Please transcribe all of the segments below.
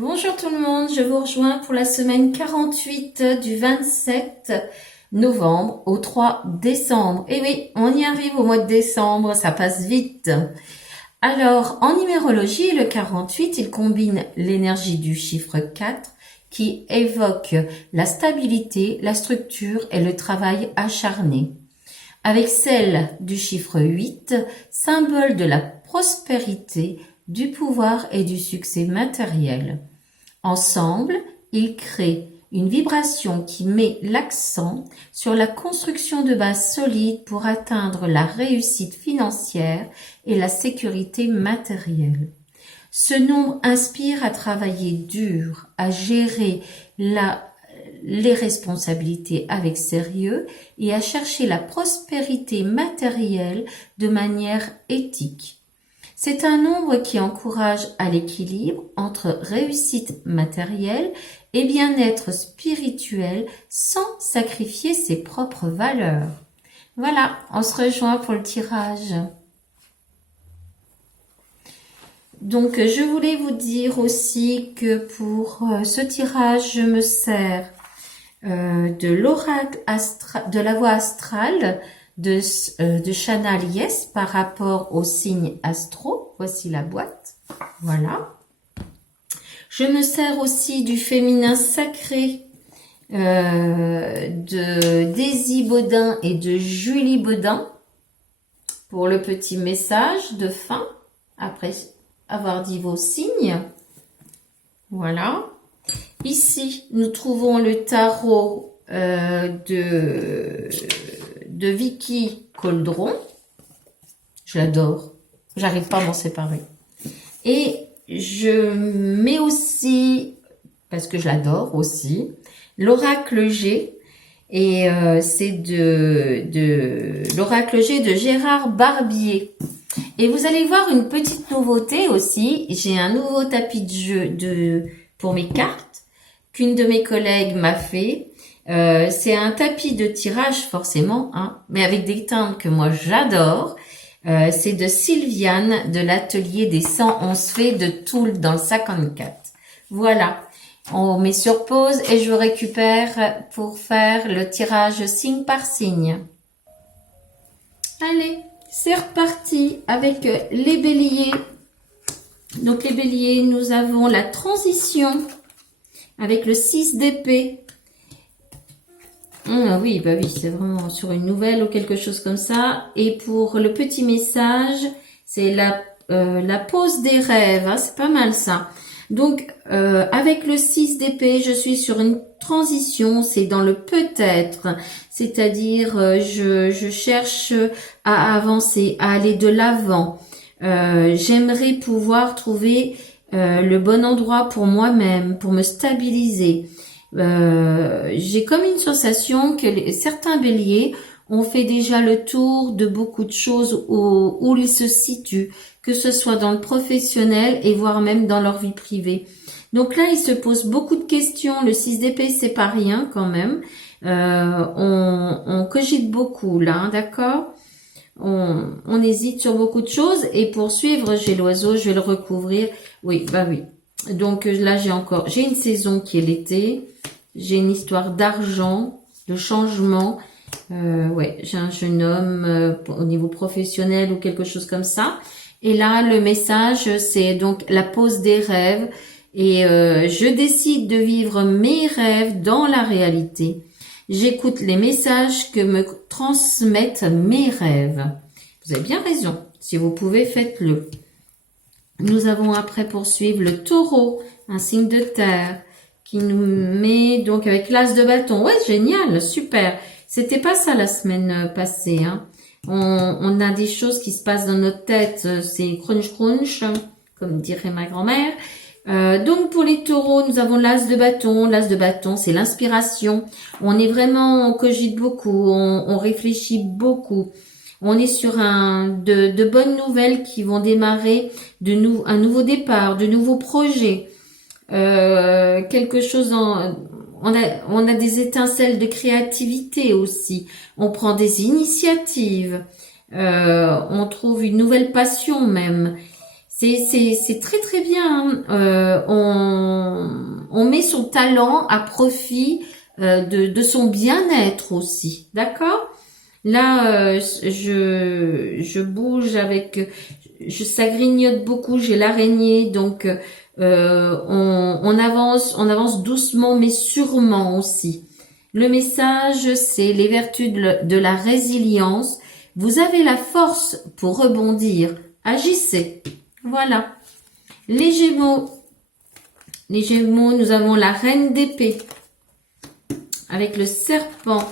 Bonjour tout le monde, je vous rejoins pour la semaine 48 du 27 novembre au 3 décembre. Et oui, on y arrive au mois de décembre, ça passe vite. Alors, en numérologie, le 48, il combine l'énergie du chiffre 4 qui évoque la stabilité, la structure et le travail acharné, avec celle du chiffre 8, symbole de la prospérité, du pouvoir et du succès matériel. Ensemble, ils créent une vibration qui met l'accent sur la construction de bases solides pour atteindre la réussite financière et la sécurité matérielle. Ce nombre inspire à travailler dur, à gérer les responsabilités avec sérieux et à chercher la prospérité matérielle de manière éthique. C'est un nombre qui encourage à l'équilibre entre réussite matérielle et bien-être spirituel sans sacrifier ses propres valeurs. Voilà, on se rejoint pour le tirage. Donc, je voulais vous dire aussi que pour ce tirage, je me sers de l'oracle de la voie astrale de Channel Yes par rapport au signe astro. Voici la boîte. Voilà. Je me sers aussi du féminin sacré de Daisy Baudin et de Julie Baudin pour le petit message de fin après avoir dit vos signes. Voilà. Ici, nous trouvons le tarot de Vicky Coldron. Je l'adore. J'arrive pas à m'en séparer. Et je mets aussi, parce que je l'adore aussi, l'oracle G. Et c'est de l'oracle G de Gérard Barbier. Et vous allez voir une petite nouveauté aussi. J'ai un nouveau tapis de jeu pour mes cartes qu'une de mes collègues m'a fait. C'est un tapis de tirage forcément, hein, mais avec des teintes que moi j'adore. C'est de Sylviane de l'atelier des 111 fées de Toul dans le 54. Voilà, on met sur pause et je vous récupère pour faire le tirage signe par signe. Allez, c'est reparti avec les béliers. Donc les béliers, nous avons la transition avec le 6 d'épée. Oui, bah oui, c'est vraiment sur une nouvelle ou quelque chose comme ça. Et pour le petit message, c'est la pause des rêves. Hein, c'est pas mal ça. Donc, avec le 6 d'épée, je suis sur une transition. C'est dans le peut-être. C'est-à-dire, je cherche à avancer, à aller de l'avant. J'aimerais pouvoir trouver le bon endroit pour moi-même, pour me stabiliser. J'ai comme une sensation que certains béliers ont fait déjà le tour de beaucoup de choses où ils se situent, que ce soit dans le professionnel et voire même dans leur vie privée. Donc là, ils se posent beaucoup de questions. Le 6 d'épée, c'est pas rien quand même. On cogite beaucoup là, hein, d'accord? On hésite sur beaucoup de choses et pour suivre, j'ai l'oiseau, je vais le recouvrir. Oui, bah oui. Donc là, j'ai une saison qui est l'été. J'ai une histoire d'argent, de changement. Ouais, j'ai un jeune homme au niveau professionnel ou quelque chose comme ça. Et là, le message, c'est donc la pause des rêves. Et je décide de vivre mes rêves dans la réalité. J'écoute les messages que me transmettent mes rêves. Vous avez bien raison. Si vous pouvez, faites-le. Nous avons après poursuivre le taureau, un signe de terre, qui nous met donc avec l'as de bâton. Ouais, génial, super. C'était pas ça la semaine passée. Hein. On a des choses qui se passent dans notre tête. C'est crunch crunch, comme dirait ma grand-mère. Donc pour les taureaux, nous avons l'as de bâton. L'as de bâton, c'est l'inspiration. On cogite beaucoup, on réfléchit beaucoup. On est sur de bonnes nouvelles qui vont démarrer, un nouveau départ, de nouveaux projets. Quelque chose on a des étincelles de créativité aussi. On prend des initiatives. On trouve une nouvelle passion même. C'est très très bien, hein. On met son talent à profit de son bien-être aussi, d'accord? Là, je bouge avec, ça grignote beaucoup, j'ai l'araignée, donc on avance doucement mais sûrement aussi. Le message, c'est les vertus de la résilience. Vous avez la force pour rebondir. Agissez. Voilà. Les Gémeaux. Les Gémeaux, nous avons la Reine d'épée avec le serpent.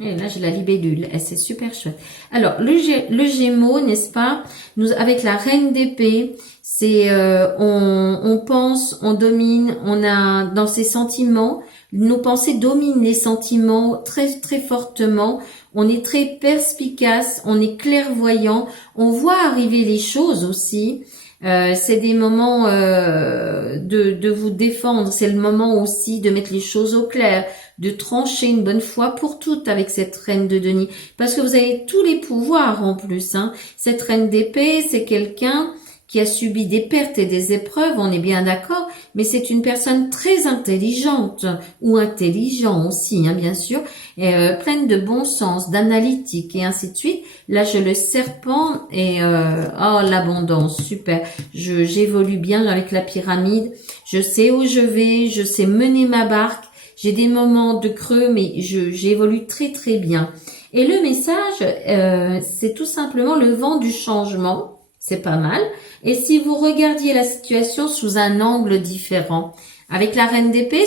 Et là, j'ai la libellule. C'est super chouette. Alors, le Gémeaux, n'est-ce pas? Nous, avec la Reine d'épée, c'est on pense, on domine, on a dans ses sentiments. Nos pensées dominent les sentiments très très fortement. On est très perspicace, on est clairvoyant, on voit arriver les choses aussi. C'est des moments de vous défendre. C'est le moment aussi de mettre les choses au clair, de trancher une bonne fois pour toutes avec cette reine de denier. Parce que vous avez tous les pouvoirs en plus, hein. Cette reine d'épée, c'est quelqu'un qui a subi des pertes et des épreuves, on est bien d'accord, mais c'est une personne très intelligente, ou intelligent aussi, hein, bien sûr, et, pleine de bon sens, d'analytique, et ainsi de suite. Là, je le serpent, et oh, l'abondance, super. J'évolue bien avec la pyramide, je sais où je vais, je sais mener ma barque, j'ai des moments de creux, mais j'évolue très très bien. Et le message, c'est tout simplement le vent du changement. C'est pas mal. Et si vous regardiez la situation sous un angle différent, avec la reine d'épée,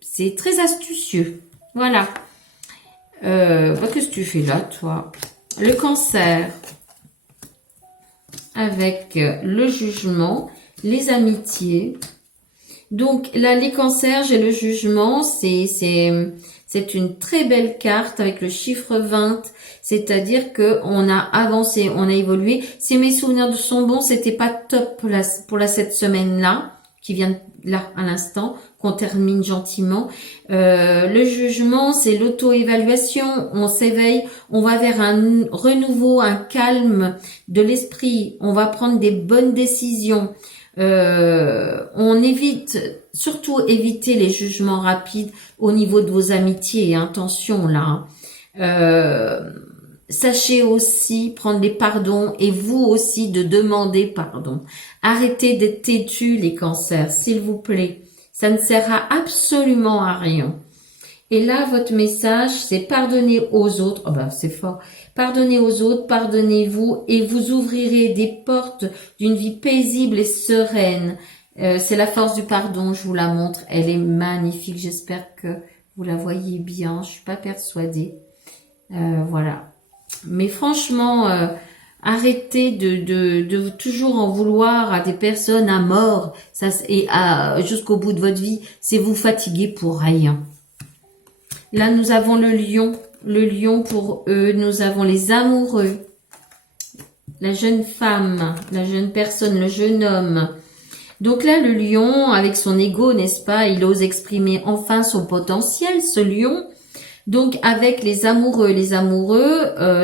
c'est très astucieux. Voilà. Qu'est-ce que tu fais là, toi? Le cancer, avec le jugement, les amitiés. Donc là, les cancers, j'ai le jugement, c'est une très belle carte avec le chiffre 20. C'est-à-dire que on a avancé, on a évolué. Si mes souvenirs sont bons, c'était pas top pour cette semaine-là, qui vient là à l'instant, qu'on termine gentiment. Le jugement, c'est l'auto-évaluation. On s'éveille, on va vers un renouveau, un calme de l'esprit. On va prendre des bonnes décisions. On évite, surtout éviter les jugements rapides au niveau de vos amitiés. Attention là. Sachez aussi prendre les pardons et vous aussi de demander pardon. Arrêtez d'être têtus les cancers, s'il vous plaît. Ça ne sert absolument à rien. Et là, votre message, c'est pardonner aux autres. Oh ben, c'est fort. Pardonnez aux autres, pardonnez-vous et vous ouvrirez des portes d'une vie paisible et sereine. C'est la force du pardon, je vous la montre. Elle est magnifique. J'espère que vous la voyez bien. Je suis pas persuadée. Voilà. Mais franchement, arrêtez de toujours en vouloir à des personnes à mort, ça et jusqu'au bout de votre vie, c'est vous fatiguer pour rien. Là, nous avons le lion pour eux, nous avons les amoureux, la jeune femme, la jeune personne, le jeune homme. Donc là, le lion, avec son ego, n'est-ce pas, il ose exprimer enfin son potentiel, ce lion. Donc avec les amoureux,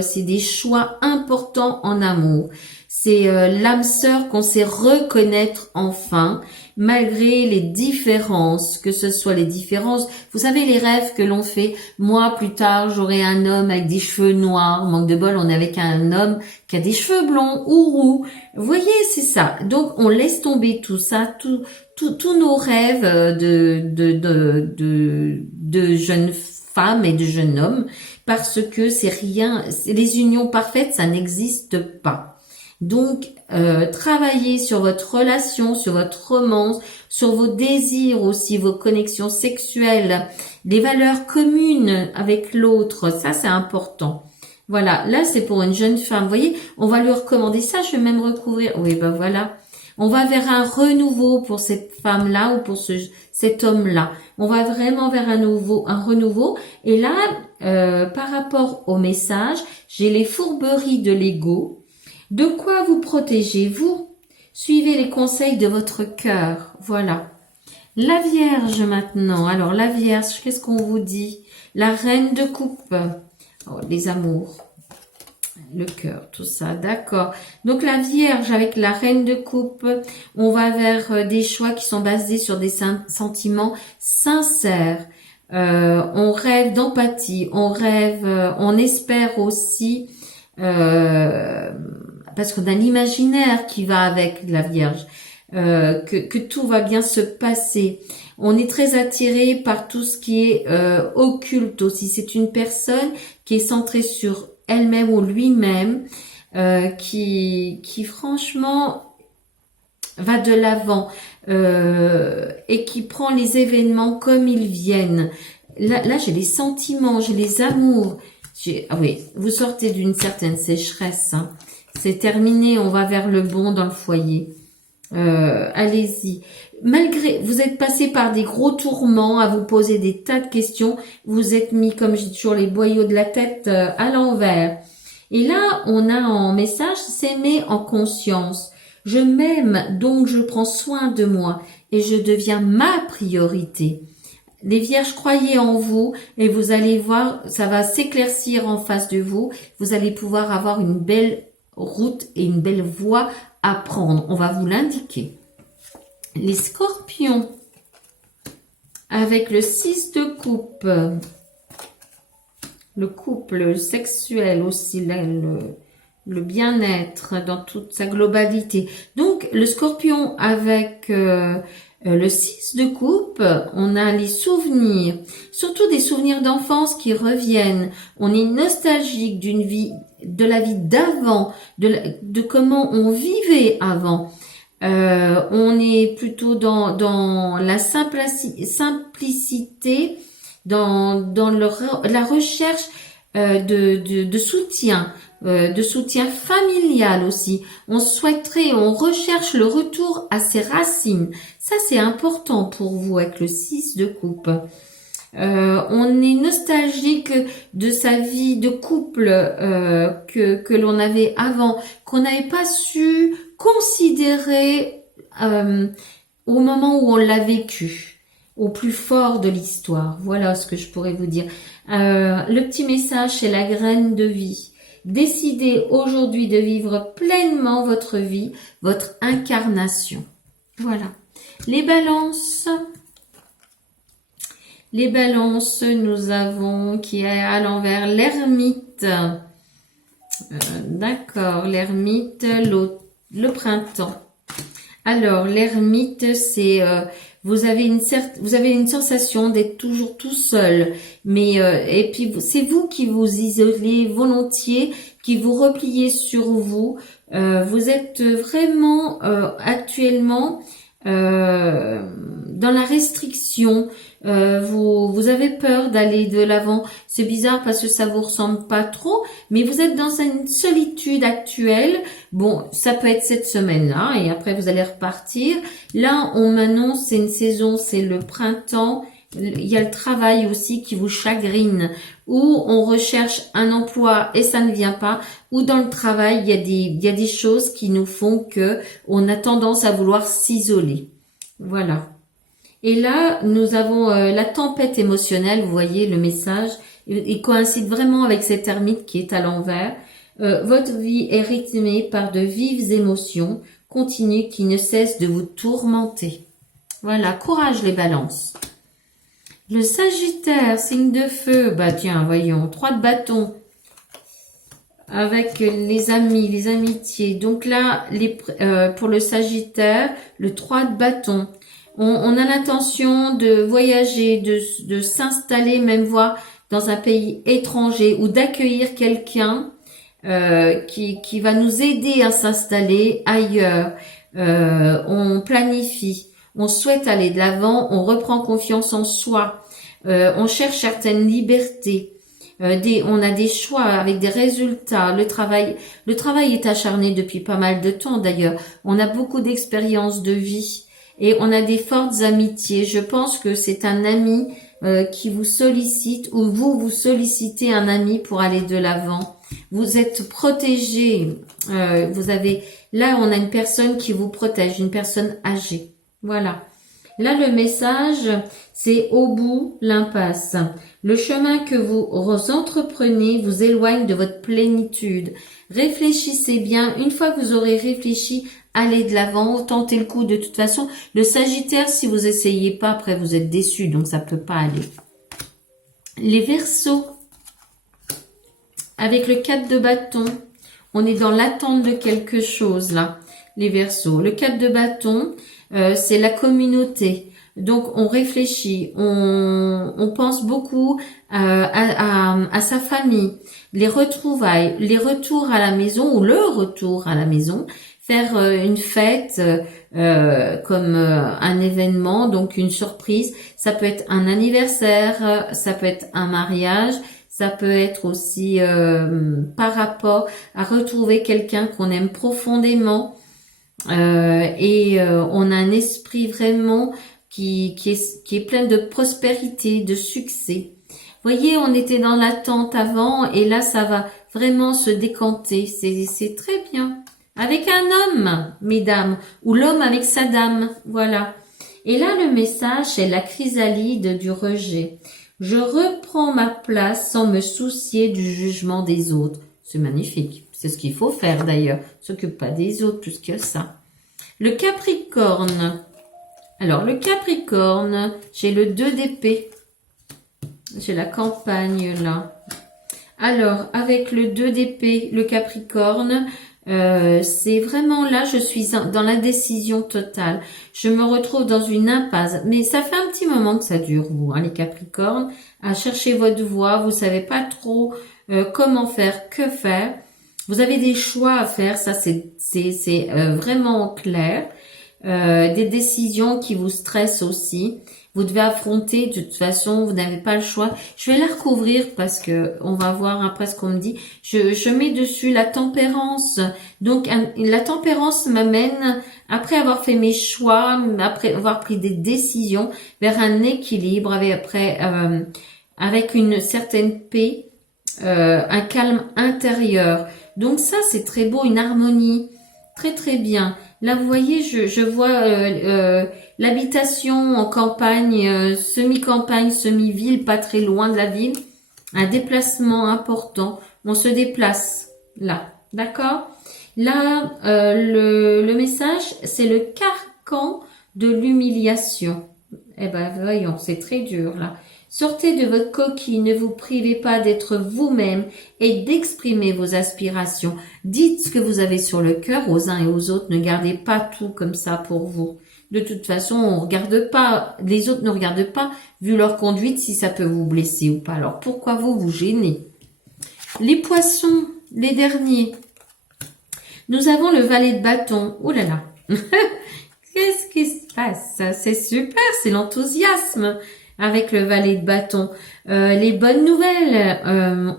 c'est des choix importants en amour. C'est l'âme sœur qu'on sait reconnaître enfin, malgré les différences, que ce soit les différences. Vous savez les rêves que l'on fait. Moi, plus tard, j'aurai un homme avec des cheveux noirs. Manque de bol, on est avec un homme qui a des cheveux blonds ou roux. Vous voyez, c'est ça. Donc on laisse tomber tout ça, tous nos rêves de jeunes femmes et de jeunes hommes, parce que c'est rien, les unions parfaites, ça n'existe pas. Donc, travaillez sur votre relation, sur votre romance, sur vos désirs aussi, vos connexions sexuelles, les valeurs communes avec l'autre, ça c'est important. Voilà, là c'est pour une jeune femme, vous voyez, on va lui recommander ça, je vais même recouvrir, oui ben voilà. On va vers un renouveau pour cette femme-là ou pour cet homme-là. On va vraiment vers un renouveau. Et là, par rapport au message, j'ai les fourberies de l'ego. De quoi vous protégez-vous? Suivez les conseils de votre cœur. Voilà. La Vierge maintenant. Alors la Vierge, qu'est-ce qu'on vous dit? La Reine de coupe. Oh, les amours. Le cœur, tout ça, d'accord. Donc la Vierge avec la Reine de Coupe, on va vers des choix qui sont basés sur des sentiments sincères. On rêve d'empathie, on rêve, on espère aussi, parce qu'on a l'imaginaire qui va avec la Vierge, que tout va bien se passer. On est très attiré par tout ce qui est occulte aussi. C'est une personne qui est centrée sur elle-même ou lui-même, qui franchement va de l'avant et qui prend les événements comme ils viennent. Là j'ai les sentiments, j'ai les amours. Ah oui, vous sortez d'une certaine sécheresse. Hein. C'est terminé, on va vers le bon dans le foyer. Allez-y. Malgré, vous êtes passé par des gros tourments, à vous poser des tas de questions, vous êtes mis, comme je dis toujours, les boyaux de la tête à l'envers. Et là, on a en message, s'aimer en conscience. Je m'aime, donc je prends soin de moi et je deviens ma priorité. Les vierges, croyez en vous et vous allez voir, ça va s'éclaircir en face de vous. Vous allez pouvoir avoir une belle route et une belle voie à prendre. On va vous l'indiquer. Les scorpions, avec le 6 de coupe, le couple sexuel aussi, le bien-être dans toute sa globalité. Donc, le scorpion avec le 6 de coupe, on a les souvenirs, surtout des souvenirs d'enfance qui reviennent. On est nostalgique d'une vie, de la vie d'avant, de comment on vivait avant. On est plutôt dans la simplicité, dans la recherche de soutien, de soutien familial aussi. On souhaiterait, on recherche le retour à ses racines. Ça, c'est important pour vous avec le 6 de coupe. On est nostalgique de sa vie de couple que l'on avait avant, qu'on n'avait pas su considérer au moment où on l'a vécu, au plus fort de l'histoire. Voilà ce que je pourrais vous dire. Le petit message, c'est la graine de vie. Décidez aujourd'hui de vivre pleinement votre vie, votre incarnation. Voilà. Les balances. Les balances, nous avons qui est à l'envers l'ermite. D'accord, l'ermite, le printemps. Alors, l'ermite, c'est vous avez une sensation d'être toujours tout seul, mais et puis c'est vous qui vous isolez volontiers, qui vous repliez sur vous. Vous êtes vraiment actuellement dans la restriction. Vous avez peur d'aller de l'avant. C'est bizarre parce que ça vous ressemble pas trop, mais vous êtes dans une solitude actuelle. Bon, ça peut être cette semaine-là et après vous allez repartir. Là, on m'annonce, c'est une saison, c'est le printemps. Il y a le travail aussi qui vous chagrine, ou on recherche un emploi et ça ne vient pas, ou dans le travail, il y a des choses qui nous font que on a tendance à vouloir s'isoler. Voilà. Et là, nous avons la tempête émotionnelle, vous voyez le message, il coïncide vraiment avec cette ermite qui est à l'envers. Votre vie est rythmée par de vives émotions continues qui ne cessent de vous tourmenter. Voilà, courage les balances. Le Sagittaire, signe de feu, bah tiens, voyons, 3 de bâton avec les amis, les amitiés. Donc là, pour le Sagittaire, le 3 de bâton. On a l'intention de voyager, de s'installer, même voir dans un pays étranger ou d'accueillir quelqu'un qui va nous aider à s'installer ailleurs. On planifie, on souhaite aller de l'avant, on reprend confiance en soi, on cherche certaines libertés. On a des choix avec des résultats. Le travail est acharné depuis pas mal de temps d'ailleurs. On a beaucoup d'expériences de vie. Et on a des fortes amitiés. Je pense que c'est un ami qui vous sollicite ou vous sollicitez un ami pour aller de l'avant. Vous êtes protégé. Là, on a une personne qui vous protège, une personne âgée. Voilà. Là, le message, c'est au bout l'impasse. Le chemin que vous entreprenez vous éloigne de votre plénitude. Réfléchissez bien. Une fois que vous aurez réfléchi, allez de l'avant, tentez le coup. De toute façon, le Sagittaire, si vous essayez pas, après vous êtes déçu, donc ça peut pas aller. Les Verseaux, avec le 4 de bâton, on est dans l'attente de quelque chose là. Les Verseaux, le 4 de bâton, c'est la communauté. Donc on réfléchit, on pense beaucoup à sa famille, les retrouvailles, les retours à la maison ou le retour à la maison, faire une fête comme un événement, donc une surprise. Ça peut être un anniversaire, ça peut être un mariage, ça peut être aussi par rapport à retrouver quelqu'un qu'on aime profondément. On a un esprit vraiment qui est plein de prospérité, de succès. Voyez, on était dans l'attente avant et là, ça va vraiment se décanter. C'est très bien. Avec un homme, mesdames, ou l'homme avec sa dame, voilà. Et là, le message, c'est la chrysalide du rejet. Je reprends ma place sans me soucier du jugement des autres. C'est magnifique. C'est ce qu'il faut faire d'ailleurs. S'occupe pas des autres plus que ça. Le Capricorne. Alors, le Capricorne, j'ai le 2 d'épée. J'ai la campagne là. Alors, avec le 2 d'épée, le Capricorne, c'est vraiment là, je suis dans l'indécision totale. Je me retrouve dans une impasse. Mais ça fait un petit moment que ça dure, vous, hein, les Capricornes, à chercher votre voie. Vous savez pas trop comment faire, que faire. Vous avez des choix à faire, ça c'est vraiment clair. Des décisions qui vous stressent aussi. Vous devez affronter, de toute façon, vous n'avez pas le choix. Je vais la recouvrir parce que on va voir après ce qu'on me dit. Je mets dessus la tempérance. Donc, la tempérance m'amène, après avoir fait mes choix, après avoir pris des décisions, vers un équilibre, avec une certaine paix, un calme intérieur. Donc ça, c'est très beau, une harmonie. Très très bien. Là, vous voyez, je vois l'habitation en campagne, semi-campagne, semi-ville, pas très loin de la ville. Un déplacement important. On se déplace là, d'accord? Là, le message, c'est le carcan de l'humiliation. Eh ben, voyons, c'est très dur là. Sortez de votre coquille, ne vous privez pas d'être vous-même et d'exprimer vos aspirations. Dites ce que vous avez sur le cœur aux uns et aux autres. Ne gardez pas tout comme ça pour vous. De toute façon, on regarde pas, les autres ne regardent pas, vu leur conduite, si ça peut vous blesser ou pas. Alors, pourquoi vous gênez? Les poissons, les derniers. Nous avons le valet de bâton. Oh là là. Qu'est-ce qui se passe? C'est super, c'est l'enthousiasme. Avec le valet de bâton. Les bonnes nouvelles,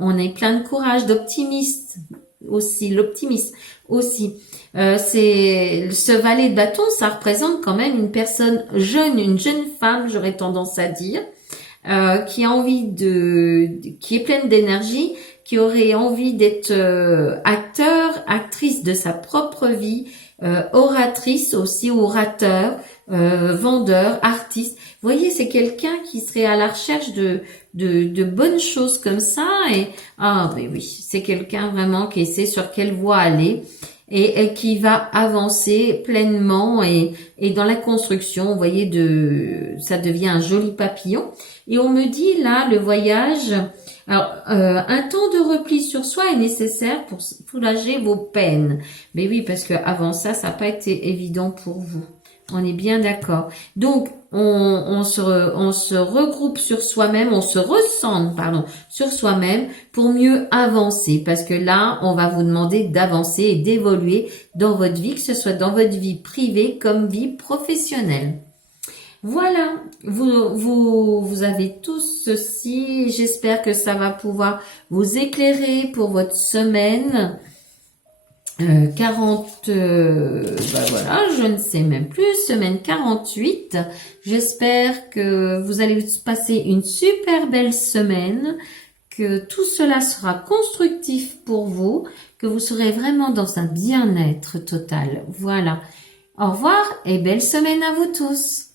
on est plein de courage, d'optimisme aussi, l'optimisme aussi. C'est ce valet de bâton, ça représente quand même une personne jeune, une jeune femme, j'aurais tendance à dire, qui a envie qui est pleine d'énergie, qui aurait envie d'être acteur, actrice de sa propre vie, oratrice aussi, orateur, vendeur, artiste. Vous voyez, c'est quelqu'un qui serait à la recherche de bonnes choses comme ça. Et mais oui, c'est quelqu'un vraiment qui sait sur quelle voie aller et qui va avancer pleinement et dans la construction. Vous voyez, ça devient un joli papillon. Et on me dit là, le voyage. Alors, un temps de repli sur soi est nécessaire pour soulager vos peines. Mais oui, parce que avant ça n'a pas été évident pour vous. On est bien d'accord. Donc, on se regroupe sur soi-même, on se recentre, sur soi-même pour mieux avancer. Parce que là, on va vous demander d'avancer et d'évoluer dans votre vie, que ce soit dans votre vie privée comme vie professionnelle. Voilà, vous avez tous ceci. J'espère que ça va pouvoir vous éclairer pour votre semaine. 40, voilà, je ne sais même plus, semaine 48. J'espère que vous allez passer une super belle semaine, que tout cela sera constructif pour vous, que vous serez vraiment dans un bien-être total. Voilà. Au revoir et belle semaine à vous tous.